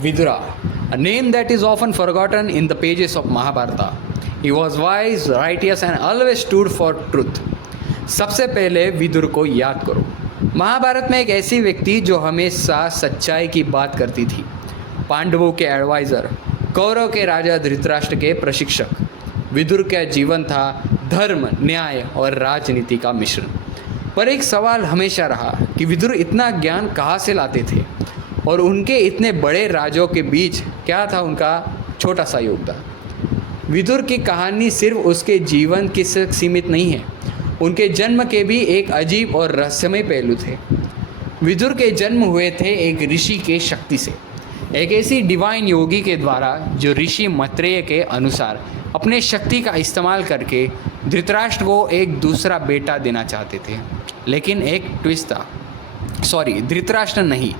Vidura, a name that is often forgotten in the pages of Mahabharata. He was wise, righteous and always stood for truth. सबसे पहले विदुर को याद करो। महाभारत में एक ऐसी व्यक्ति जो हमेशा सच्चाई की बात करती थी। पांडवों के एडवाइज़र, कौरव के राजा धृतराष्ट्र के प्रशिक्षक। विदुर का जीवन था धर्म, न्याय और राजनीति का मिश्रण। पर एक सवाल हमेशा रहा कि विदुर इतना ज्ञान कहाँ से लाते थे और उनके इतने बड़े राजों के बीच क्या था उनका छोटा सा योगदान। विदुर की कहानी सिर्फ उसके जीवन की सीमित नहीं है, उनके जन्म के भी एक अजीब और रहस्यमय पहलू थे। विदुर के जन्म हुए थे एक ऋषि के शक्ति से, एक ऐसी डिवाइन योगी के द्वारा जो ऋषि मैत्रेय के अनुसार अपने शक्ति का इस्तेमाल करके धृतराष्ट्र को एक दूसरा बेटा देना चाहते थे। लेकिन एक ट्विस्ट था, धृतराष्ट्र नहीं,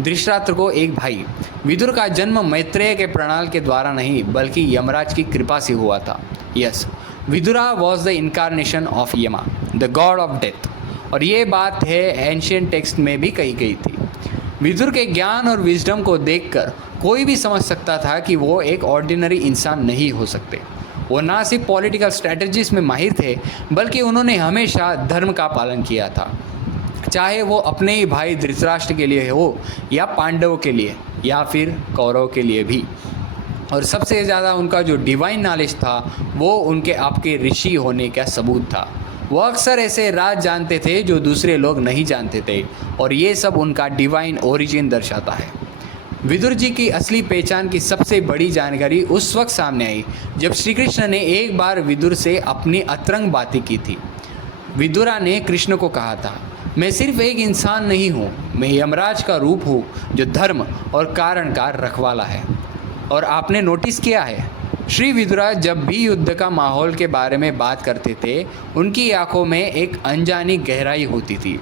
धृतराष्ट्र को एक भाई। विदुर का जन्म मैत्रेय के प्रणाल के द्वारा नहीं बल्कि यमराज की कृपा से हुआ था। Yes, Vidura was the incarnation of यमा, द गॉड ऑफ डेथ। और ये बात है एंशियंट टेक्स्ट में भी कही गई थी। विदुर के ज्ञान और विजडम को देखकर कोई भी समझ सकता था कि वो एक ऑर्डिनरी इंसान नहीं हो सकते। वो ना सिर्फ पॉलिटिकल स्ट्रैटेजीज में माहिर थे बल्कि उन्होंने हमेशा धर्म का पालन किया था, चाहे वो अपने ही भाई धृतराष्ट्र के लिए हो या पांडवों के लिए या फिर कौरव के लिए भी। और सबसे ज़्यादा उनका जो डिवाइन नॉलेज था वो उनके आपके ऋषि होने का सबूत था। वो अक्सर ऐसे राज जानते थे जो दूसरे लोग नहीं जानते थे और ये सब उनका डिवाइन ओरिजिन दर्शाता है। विदुर जी की असली पहचान की सबसे बड़ी जानकारी उस वक्त सामने आई जब श्री कृष्ण ने एक बार विदुर से अपनी अतरंग बातें की थी। विदुरा ने कृष्ण को कहा था, मैं सिर्फ एक इंसान नहीं हूँ, मैं यमराज का रूप हूँ जो धर्म और कारण का रखवाला है। और आपने नोटिस किया है, श्री विदुरा जब भी युद्ध का माहौल के बारे में बात करते थे उनकी आंखों में एक अनजानी गहराई होती थी,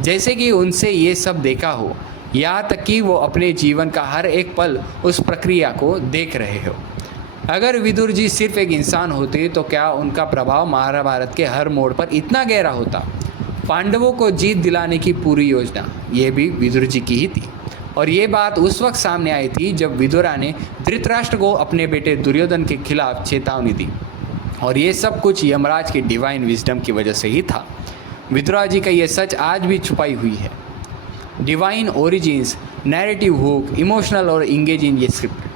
जैसे कि उनसे ये सब देखा हो, यहाँ तक कि वो अपने जीवन का हर एक पल उस प्रक्रिया को देख रहे हो। अगर विदुर जी सिर्फ एक इंसान होते तो क्या उनका प्रभाव महाभारत के हर मोड़ पर इतना गहरा होता। पांडवों को जीत दिलाने की पूरी योजना ये भी विदुर जी की ही थी। और ये बात उस वक्त सामने आई थी जब विदुरा ने धृतराष्ट्र को अपने बेटे दुर्योधन के खिलाफ चेतावनी दी। और ये सब कुछ यमराज की डिवाइन विजडम की वजह से ही था। विदुरा जी का ये सच आज भी छुपाई हुई है। Divine origins, narrative hook, emotional और इंगेजिंग ये स्क्रिप्ट